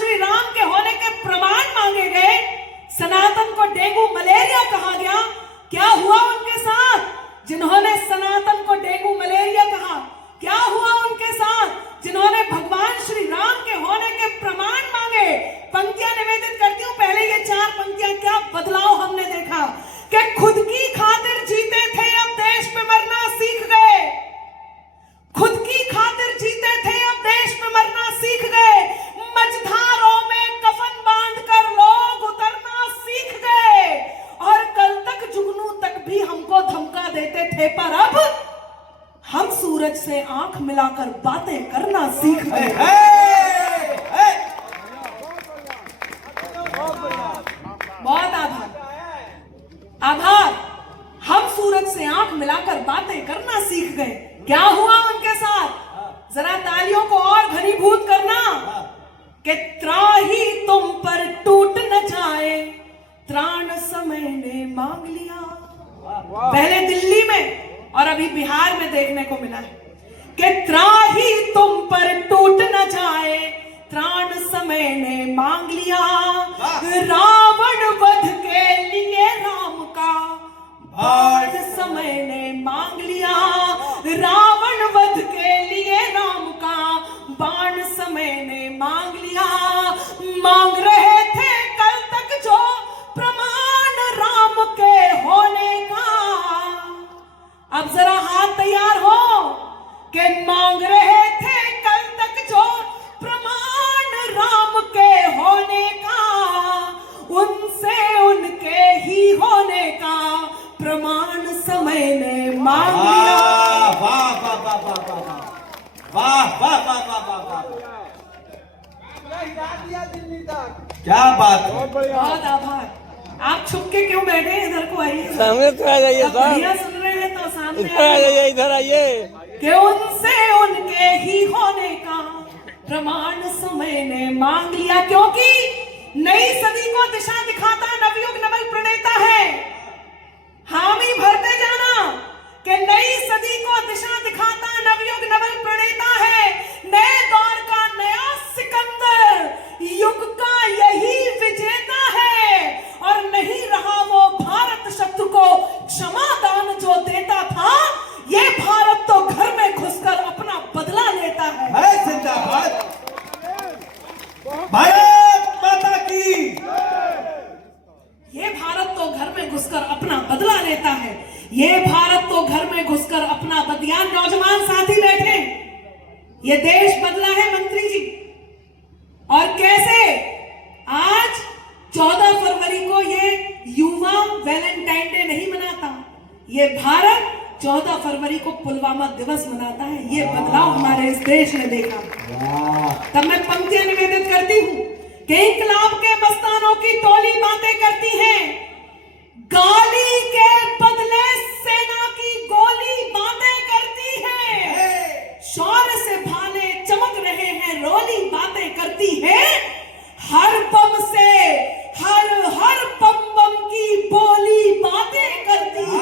श्री राम के होने के प्रमाण मांगे गए। सनातन को डेंगू मलेरिया कहा गया। क्या हुआ उनके साथ? जिन्होंने सनातन को डेंगू मलेरिया कहा, क्या हुआ उनके साथ? जिन्होंने भगवान श्री राम के होने के प्रमाण मांगे। पंक्तियां निवेदित करती हूं, पहले ये 4 पंक्तियां, क्या बदलाव हमने देखा कि खुद की खातिर जीते थे, अब देश में मरना सीख गए। खुद की खातिर जीते थे, अब देश में मरना सीख गए। मझधारों में कफन बांधकर लोग उतरना सीख गए। और कल तक जुगनू तक भी हमको धमका देते थे, पर अब हम सूरज से आंख मिलाकर बातें करना सीख गए। बहुत आभार। हम सूरज से आंख मिलाकर बातें करना सीख गए। क्या हुआ उनके साथ? जरा तालियों को और घनीभूत करना कि त्राही तुम पर टूट न जाए, त्राण समय ने मांग लिया। पहले दिल्ली में और अभी बिहार में देखने को मिला है कि त्राही तुम पर टूट न जाए, त्राण समय ने मांग लिया। रावण वध के लिए राम का बाण समय ने मांग लिया। रावण वध के लिए राम का बाण समय ने मांग लिया। मांग रहे थे कल तक जो प्रमाण राम के होने का, अब जरा हाथ तैयार हो कि मांग रहे थे कल तक जो प्रमाण राम के होने का, उनसे उनके ही होने का प्रमाण समय ने मांग लिया। वाह वाह वाह वाह वाह वाह वाह वाह वाह वाह वाह, क्या बात है। बहुत आभार। आप छुप के क्यों बैठे? इधर को आइए, सामने तो आ जाइए सर। बढ़िया सुन रहे हैं तो सामने इधर आ जाइए, इधर आइए। कि उनसे उनके ही होने का प्रमाण समय ने मांग लिया। क्योंकि नई सदी को दिशा दिखाता नवयुग नवल प्रणेता है। हामी भरते जाना कि नई सदी को दिशा दिखाता नवयुग नवल प्रणेता है। नए दौर का नया सिकंदर, युग का यही विजेता है। और नहीं रहा वो भारत शत्रु को क्षमा दान जो देता था, ये भारत तो घर में घुसकर अपना बदला लेता है। जिंदाबाद, भारत माता की। ये भारत तो घर में घुसकर अपना बदला लेता है। ये भारत तो घर में घुसकर अपना बदला। नौजवान साथी बैठे, ये देश बदला है मंत्री जी। और कैसे? आज 14 फरवरी को ये युवा वैलेंटाइन डे नहीं मनाता, ये भारत 14 फरवरी को पुलवामा दिवस मनाता है। ये बदलाव हमारे इस देश ने देखा। तब मैं पंक्तियां निवेदित करती हूं कि इंकलाब के मस्तानों की टोली बातें करती है, गाली के बदले सेना की गोली बातें करती है। शौर्य से भाले चमक रहे हैं, रोली बातें करती है। हर बम से हर बम की बोली बातें करती है।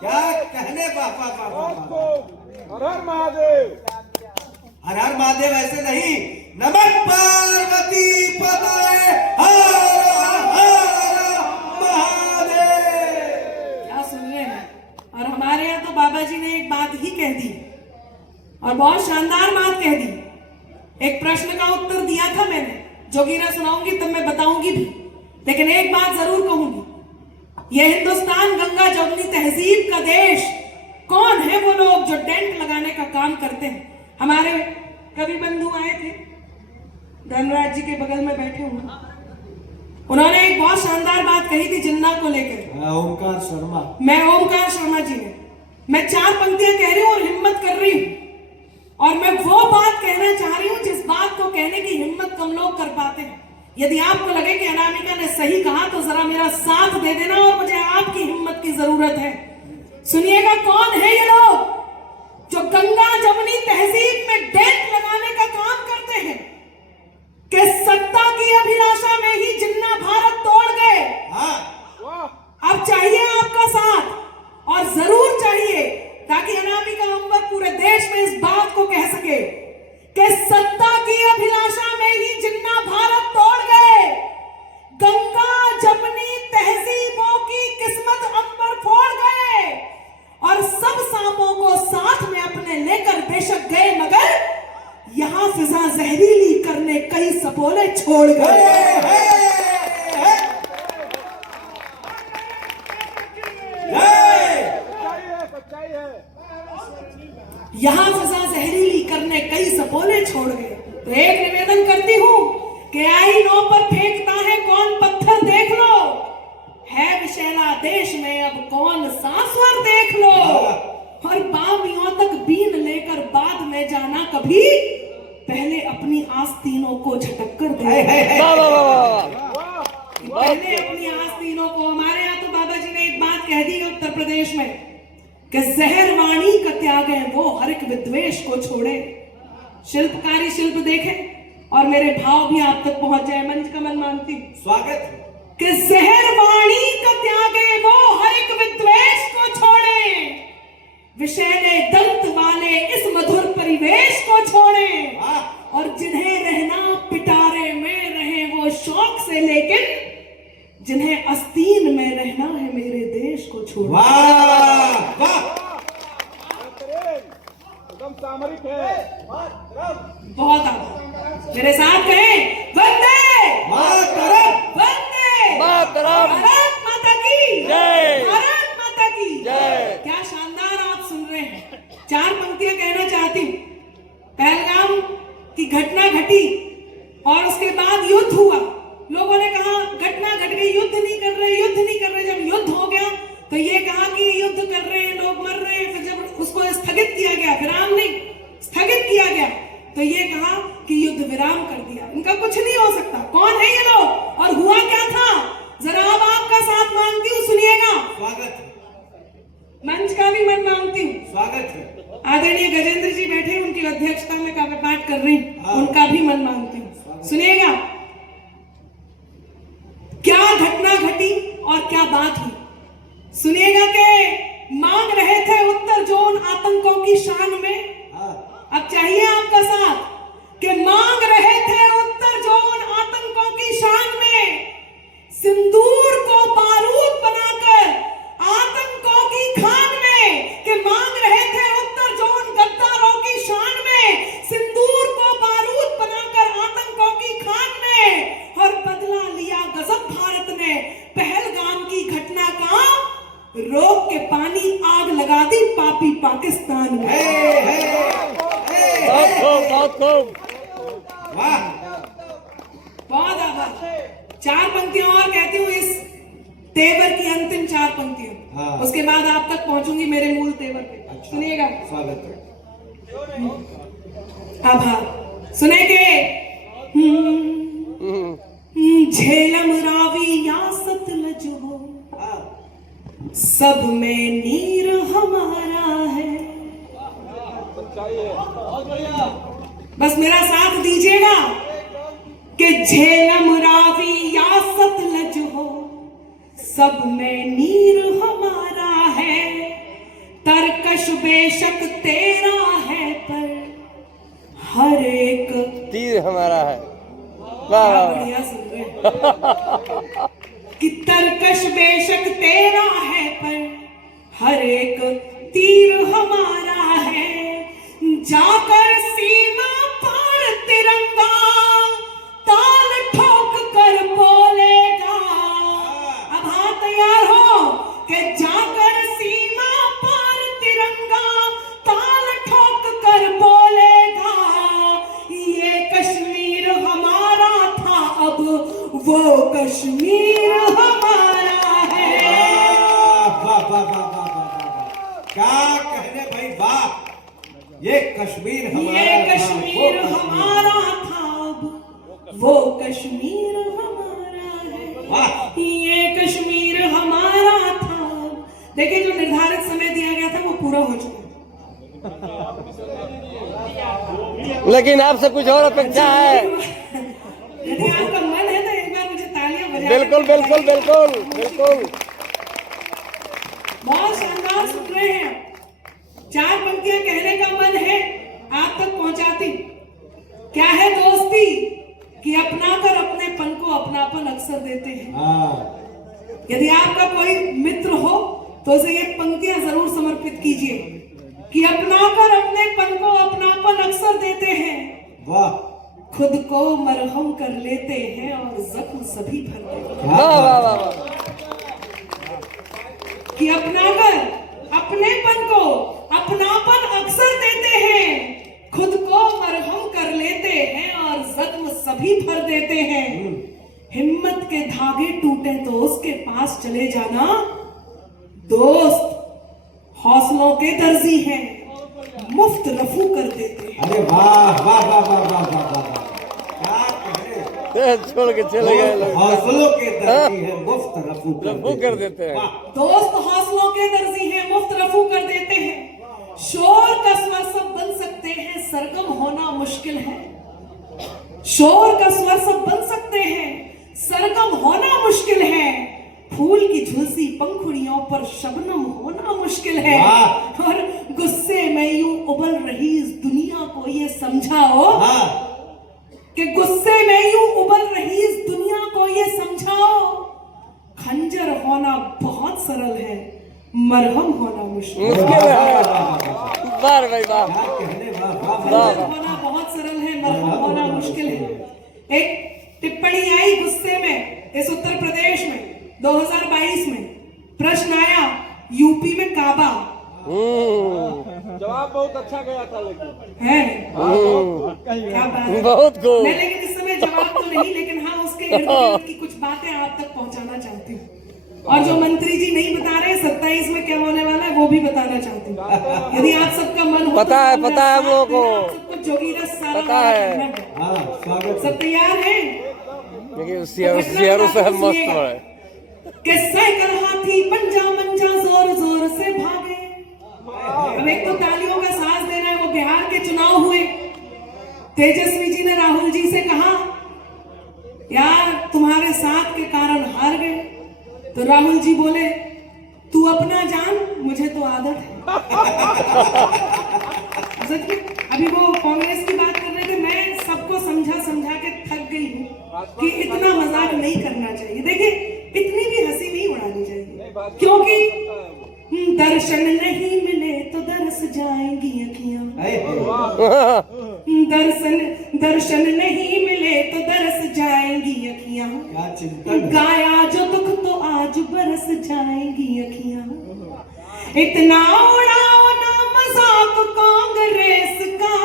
क्या कहने। हर हर महादेव। हर हर महादेव ऐसे नहीं, नमः पार्वती पतये हर हर महादेव। क्या सुन रहे हैं? और हमारे यहाँ तो बाबा जी ने एक बात ही कह दी और बहुत शानदार बात कह दी। एक प्रश्न का उत्तर दिया था मैंने, जोगीरा सुनाऊंगी तब मैं बताऊंगी भी, लेकिन एक बात जरूर कहूंगी। यह हिंदुस्तान गंगा जमुनी तहजीब का देश, कौन है वो लोग जो टेंट लगाने का काम करते हैं? हमारे कवि बंधु आए थे, धनराज जी के बगल में बैठे हुए, उन्होंने एक बहुत शानदार बात कही थी जिन्ना को लेकर। ओमकार शर्मा। मैं ओमकार शर्मा जी ने, मैं 4 पंक्तियां कह रही हूं और हिम्मत कर रही हूं। और मैं वो बात कहना चाह रही हूं जिस बात को कहने की हिम्मत कम लोग कर पाते हैं। यदि आपको लगे कि अनामिका ने सही कहा तो जरा मेरा साथ दे देना, और मुझे आपकी हिम्मत की जरूरत है। सुनिएगा, कौन है ये लोग जो गंगा जमुनी तहजीब में टेंट लगाने का काम करते हैं कि सत्ता की अभिलाषा में ही जिन्ना भारत तोड़ गए। अब चाहिए आपका साथ, और जरूर चाहिए, ताकि अनामिका अंबर पूरे देश में इस बात को कह सके कि सत्ता की अभिलाषा सपोले छोड़ गए। सच्चाई है। यहाँ फसा जहरीली करने कई सपोले छोड़ गए। तो एक निवेदन करती हूँ कि आई नो पर फेंकता है कौन पत्थर देख लो, है विशैला देश में अब कौन सांसवर देख लो, और बामियों तक बीन लेकर बाद में जाना कभी, पहले अपनी आस्तीनों को झटक कर दे। पहले अपनी आस्तीनों को। हमारे यहाँ तो बाबा जी ने एक बात कह दी है उत्तर प्रदेश में कि जहर वाणी का त्याग है वो हर एक विद्वेष को छोड़े। शिल्पकारी शिल्प देखें और मेरे भाव भी आप तक पहुंच जाए। मंच का मन मानती स्वागत कि जहर वाणी का त्याग है वो हर एक विद्वेष को छोड़े, विषैले दंत वाले इस मधुर परिवेश को छोड़े, और जिन्हें रहना पिटारे में रहे वो शौक से, लेकिन जिन्हें आस्तीन में रहना है मेरे देश को छोड़े। वाह वाह, एकदम सामरिक है। बहुत आभार। मेरे साथ कहें वंदे मातरम, वंदे मातरम, भारत माता की जय, भारत माता की जय। क्या शानदार आप सुन रहे हैं। 4 पंक्तियां कहना चाहती हूँ। पहलगाम की घटना घटी और उसके बाद युद्ध हुआ। लोगों ने कहा घटना घट गई, युद्ध नहीं कर रहे, युद्ध नहीं कर रहे। जब युद्ध हो गया तो ये कहा कि युद्ध कर रहे हैं, लोग मर रहे हैं। फिर जब उसको स्थगित किया गया, विराम नहीं, स्थगित किया गया, तो ये कहा कि युद्ध विराम कर दिया। इनका कुछ नहीं हो सकता। कौन है ये लोग और हुआ क्या था, जरा अब आपका साथ मांगती हूँ, सुनिएगा। स्वागत मंच का भी मन मांगती हूँ। स्वागत है। आदरणीय गजेंद्र जी बैठे हैं, उनकी अध्यक्षता में काव्य पाठ कर रही हूँ, उनका भी मन मांगती हूँ। सुनिएगा क्या घटना घटी और क्या बात हुई। सुनिएगा कि मांग रहे थे उत्तर जोन आतंकों की शान में। अब चाहिए आपका साथ कि मांग रहे थे उत्तर जोन आतंकों की शान में, सिंदूर को बारूद बनाकर आतंकों की खान में, कि मांग रहे थे उत्तर जोन गद्दारों की शान में, सिंदूर को बारूद बनाकर आतंकों की खान में, और बदला लिया गजब भारत ने पहलगाम की घटना का, रोक के पानी आग लगा दी पापी पाकिस्तान में। बहुत खूब। वाह, बहुत आभार। 4 पंक्तियां और कहती हूँ इस तेवर की, अंतिम 4 पंक्तियां, उसके बाद आप तक पहुंचूंगी मेरे मूल तेवर पे। सुनिएगा। स्वागत है। आभार। सुने के झेलम रावी या सतलज हो, सब में नीर हमारा है। बस मेरा साथ दीजिएगा कि झेलम रावी या सतलज हो, सब में नीर हमारा है, तरकश बेशक तेरा है पर हर एक तीर हमारा है। वाह वाह। बढ़िया सुन रहे हैं। कि तरकश बेशक तेरा है पर हर एक तीर हमारा है, जाकर सीमा पार तिरंगा ताल ठोक कर बोलेगा। अब हाथ तैयार हो कि जाकर सीमा पार तिरंगा ताल ठोक कर बोलेगा, ये कश्मीर हमारा था अब वो कश्मीर हमारा है। वाह वाह वाह वाह वाह वाह, क्या कहने भाई, वाह। ये कश्मीर हमारा ये था, कश्मीर वो हमारा था अब वो कश्मीर हमारा है। वाह। ये कश्मीर हमारा था। देखिए जो निर्धारित समय दिया गया था वो पूरा हो चुका है। लेकिन आपसे कुछ और अपेक्षा है। यदि आपका मन है तो एक बार मुझे तालियां बजा। बिल्कुल बिल्कुल बिल्कुल बिल्कुल। बहुत शानदार सुन रहे हैं। 4 पंक्तियां कहने का मन है, आप तक पहुंचाती। क्या है दोस्ती कि अपना कर अपनेपन को अपनापन अक्सर देते हैं। यदि आपका कोई मित्र हो तो उसे ये पंक्तियां जरूर समर्पित कीजिए कि अपना कर अपनेपन को अपनापन अक्सर देते हैं। वाह। खुद को मरहम कर लेते हैं और जख्म सभी भर देते हैं। वाह वाह वाह वाह कि अपनाकर अपनेपन को अपनापन अक्सर देते हैं, खुद को मरहम कर लेते हैं और जख्म सभी भर देते हैं। हिम्मत के धागे टूटे तो उसके पास चले जाना, दोस्त हौसलों के दर्जी हैं, मुफ्त रफू कर देते हैं। अरे वाह वाह वाह वाह वाह वाह वाह, क्या कहे, छोड़ के चले गए लोग। हौसलों के दर्जी है, मुफ्त रफू कर देते हैं। वाह। दोस्त हौसलों के दर्जी हैं, मुफ्त रफू कर देते हैं। शोर का स्वर सब बन सकते हैं, सरगम होना मुश्किल है। शोर का स्वर सब बन सकते हैं, सरगम होना मुश्किल है। फूल की झुलसी पंखुड़ियों पर शबनम होना मुश्किल है। वाह। और गुस्से में यूं उबल रही इस दुनिया को ये समझाओ हाँ। कि गुस्से में यूं उबल रही इस दुनिया को ये समझाओ, खंजर होना बहुत सरल है, मरहम होना मुश्किल है। मुश्किल है। वाह भाई वाह। क्या कहने, वाह वाह खंजर वाह। होना बहुत सरल है, मरहम होना मुश्किल है। एक टिप्पणी आई गुस्से में इस उत्तर प्रदेश में 2022 में, प्रश्न आया यूपी में काबा जवाब बहुत अच्छा गया था, लेकिन है क्या बात है? बहुत खूब। मैं लेकिन इस समय जवाब तो नहीं, लेकिन हाँ उसके इर्द गिर्द की कुछ बातें आप तक पहुंचाना चाहती हूँ। और जो मंत्री जी नहीं बता रहे 27 में क्या होने वाला है वो भी बताना चाहती हूँ। यदि आप सबका मन हो पता है, पता है हम लोगों को। आप सबको जोगीरा सारा पता है। करना है। हाँ, स्वागत सब तैयार हैं? लेकिन शेरों से हम मस्त है। कि साइकिल हाथी पंजा मंजा जोर जोर से भागे। अब एक तो तालियों का साथ देना है। वो बिहार के चुनाव हुए, तेजस्वी जी ने राहुल जी से कहा यार तुम्हारे साथ के कारण हार गए, तो राहुल जी बोले तू अपना जान, मुझे तो आदत है। सच में अभी वो कांग्रेस की बात कर रहे थे, मैं सबको समझा समझा के थक गई हूँ कि इतना मजाक नहीं करना चाहिए। देखिए इतनी भी हंसी नहीं उड़ानी चाहिए, क्योंकि दर्शन नहीं मिले तो दरस जाएंगी अखियां। दर्शन नहीं मिले तो दरस जाएंगी अखियां। क्या चिंतन। गाया जो दुख तो आज बरस जाएंगी अखियां। इतना उड़ाओ ना मजाक कांग्रेस का,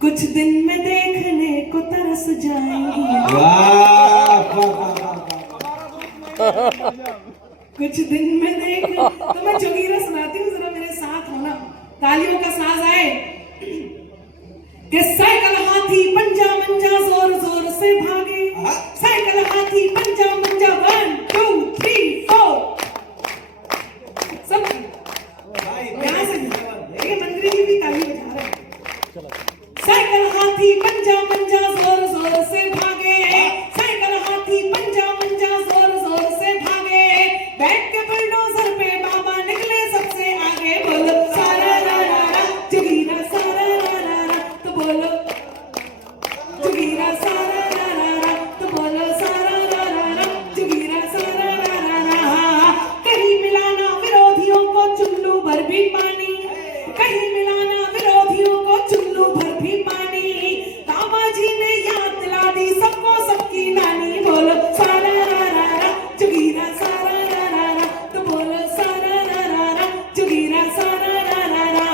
कुछ दिन में देखने को तरस जाएंगी। वाह वाह वाह वाह। कुछ दिन में देख तो मैं जोगीरा सुनाती हूँ, जरा मेरे साथ होना। तालियों का साज आए कि साइकिल हाथी पंजा मंजा जोर जोर से भागे। साइकिल हाथी पंजा मंजा 1 2 3 4 सब यहाँ से देखिए मंत्री जी भी ताली बजा रहे हैं। साइकिल हाथी पंजा मंजा जोर जोर से भागे। साइकिल हाथी पंजा मंजा जोर जोर से भागे। बैठ के बुलडोजर पे बाबा निकले सबसे आगे। बोलो सारा रा रा रा जोगीरा सारा रा रा रा, तो बोलो जोगीरा सारा रा रा रा, तो बोलो सारा रा रा रा जोगीरा सारा रा रा रा। कहीं मिलाना विरोधियों को चुल्लू भर भी पानी, कहीं मिलाना विरोधियों को चुल्लू भर भी पानी। बाबा जी ने याद दिला दी सबको सबकी नानी। बोलो सारा रा रा रा जोगीरा सारा रा रा रा, तो बोलो सारा रा रा रा जोगीरा सारा रा रा रा।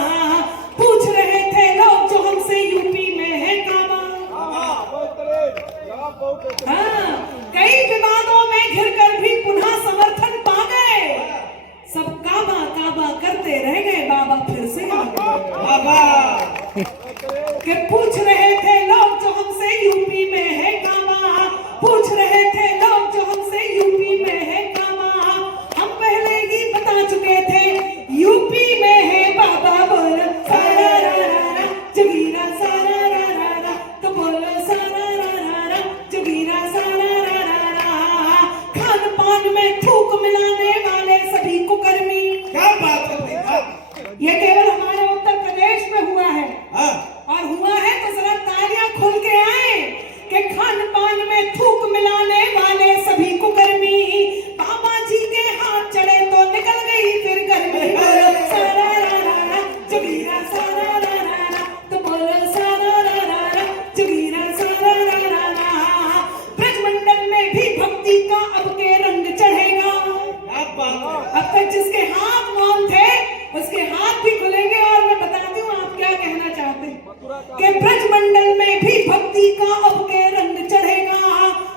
पूछ रहे थे लोग जो हमसे यूपी में है काबा। हाँ, कई विवादों में घिरकर भी पुनः समर्थन पा गए। सब काबा काबा करते रह गए, बाबा फिर से आ गए। कि पूछ रहे थे लोग जो हमसे यूपी में है काबा। पूछ रहे थे लोग जो हमसे यूपी में है काबा। हम पहले ही बता चुके थे यूपी में है बाबा। बोलो सारा रा रा रा जोगीरा सारा रा रा रा, तो बोलो सारा रा रा रा जोगीरा सारा रा रा रा। खान पान में थूक मिलाने वाले सभी कुकर्मी। क्या बात है भाई। ये केवल हमारे उत्तर प्रदेश में हुआ है हाँ। और हुआ है जिसके हाथ मौन थे उसके हाथ भी खुलेंगे और मैं बताती हूँ आप क्या कहना चाहते हैं कि ब्रजमंडल में भी भक्ति का अब के रंग चढ़ेगा,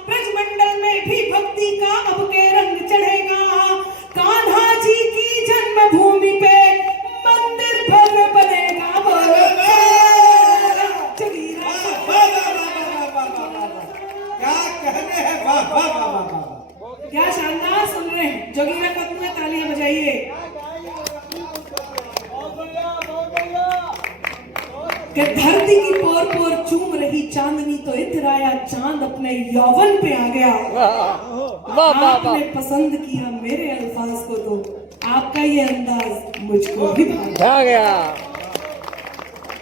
ब्रजमंडल में भी भक्ति का अब के रंग चढ़ेगा। कान्हा जी की जन्मभूमि पे मंदिर भव्य बनेगा। जोगीरा क्या कहने हैं, वाह वाह वाह वाह वाह। क्या शानदार सुन रहे हैं। जोगीरा को तुम्हें तालियां बजाइए कि धरती की पोर पोर चूम रही चांदनी तो इधर आया चांद अपने यौवन पे आ गया। आपने पसंद किया मेरे अल्फाज को तो आपका ये अंदाज मुझको भी आ गया।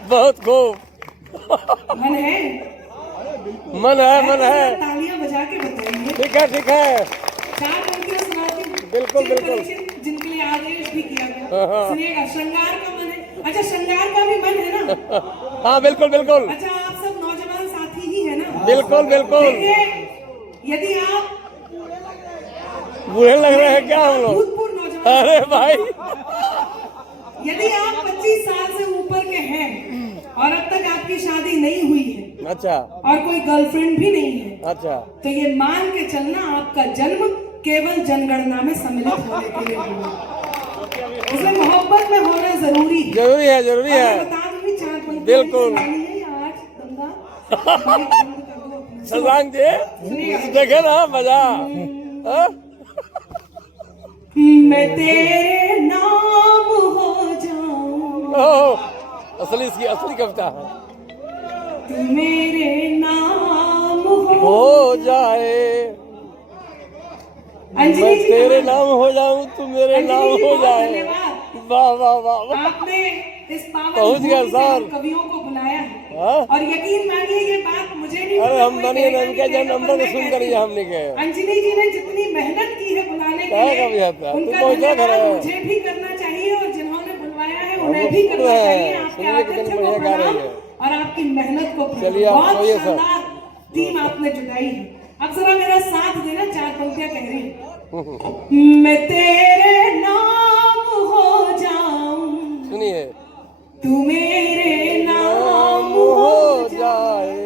बहुत खूब। मन है, मन है, मन है। तालियां बजा के बताइए। ठीक है, ठीक है। चार पंक्तियां सुनाती हूं। बिल्कुल, जिन बिल्कुल। परीक्षित जिनके लिए आदेश भी किया गया। सुनिएगा, श्रृंगार का मन है। अच्छा, श्रृंगार का भी मन है ना? हाँ, बिल्कुल बिल्कुल। अच्छा, आप सब नौजवान साथी ही है ना? बिल्कुल बिल्कुल। देखिए, यदि आप बुरे लग रहे हैं क्या हम लोग? भूतपूर्व नौजवान, अरे भाई, यदि आप 25 साल से ऊपर के हैं और अब तक आपकी शादी नहीं हुई है अच्छा और कोई गर्लफ्रेंड भी नहीं है, अच्छा, तो ये मान के चलना आपका जन्म केवल जनगणना में सम्मिलित होने के लिए हुआ। इसलिए मोहब्बत में होना जरूरी है। जरूरी है, जरूरी और मैं है। बता दूंगी, चार पंक्तियां बिल्कुल। सुनानी है या आज दंगा बाइक बंद कर दो अपना। शशांक जी देखे ना मजा। हाँ? मैं तेरे नाम हो जाऊं, ओह, असली इसकी असली कविता है। तू मेरे नाम हो जाए, अंजलि मैं जी तेरे कहाँ? नाम हो जाऊं, तू मेरे अंजलि नाम जी, हो बहुत जाए। धन्यवाद। वाह वाह वाह वाह। आपने इस पावन पहुंच गया भूमि पे सर। हम कवियों को बुलाया है हाँ? और यकीन मानिए ये बात मुझे नहीं अरे पता, हम कोई बनिए कहेगा ना, नहीं इनका कहेगा, नंबर पर तो मैं सुन कर कहती ही हूँ, हमने के। अंजलि जी ने जितनी मेहनत की है बुलाने के क्या लिए, कभी आता है? उनका तुम पहुंचा धन्यवाद करो। मुझे भी करना चाहिए और जिन्होंने बुलवाया है वो उन्हें भी खुद करना है, चाहिए। आपके सुनिए कितनी आतिथ्य को बढ़िया गा रही प्रणाम है। और आपकी मेहनत को प्रणाम। चलिए, आप बहुत सोइए सर। शानदार टीम आपने जुटाई है। अब जरा मेरा साथ देना, चार पंक्तियां कह रही हूं। मैं तेरे नाम हो जाऊं, सुनिए। तू मेरे नाम हो हो जाए,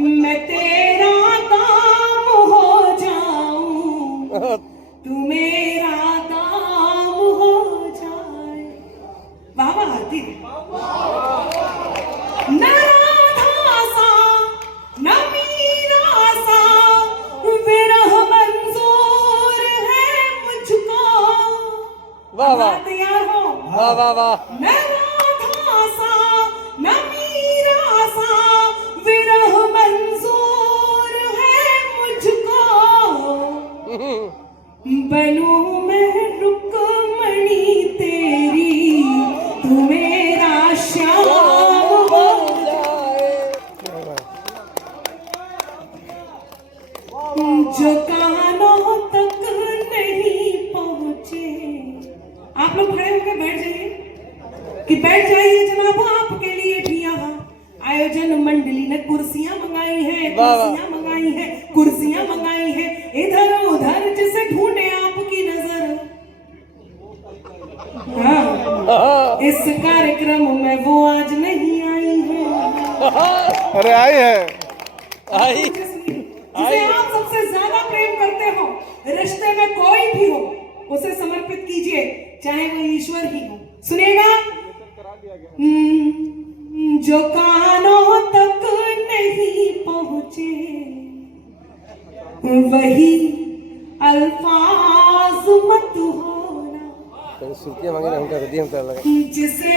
मैं तेरा दाम हो जाऊं, तू मेरा दाम हो जाए। वाह वाह आरती। न राधा सा न मीरा सा विरह मंजूर है मुझको। वाह वाह तैयार हो? वाह वाह वाह। न राधा सा न मीरा सा विरह मंजूर है मुझको। बनूं मैं रुक्मणी तेरी, तू मेरा श्याम हो जो कानों तक नहीं पहुंचे। आप लोग खड़े होकर बैठ जाइए कि बैठ जाइए जनाब, आपके लिए भी यहाँ आयोजन मंडली ने कुर्सियां मंगाई है, वाह वाह। कुर्सियां मंगाई है, कुर्सियां मंगाई है। इधर उधर जिसे ढूंढे आपकी नजर, हाँ, इस कार्यक्रम में वो आज नहीं आई है। अरे आई है, आई। जिसे आप सबसे ज्यादा प्रेम करते हो, रिश्ते में कोई भी हो, उसे समर्पित कीजिए, चाहे वो ईश्वर ही हो। सुनिएगा, जो कानों तक नहीं पहुंचे वही अल्फाज मत होना, सुर्खियां मांगे ना, हम कर दिए, हम कर लगे। जिसे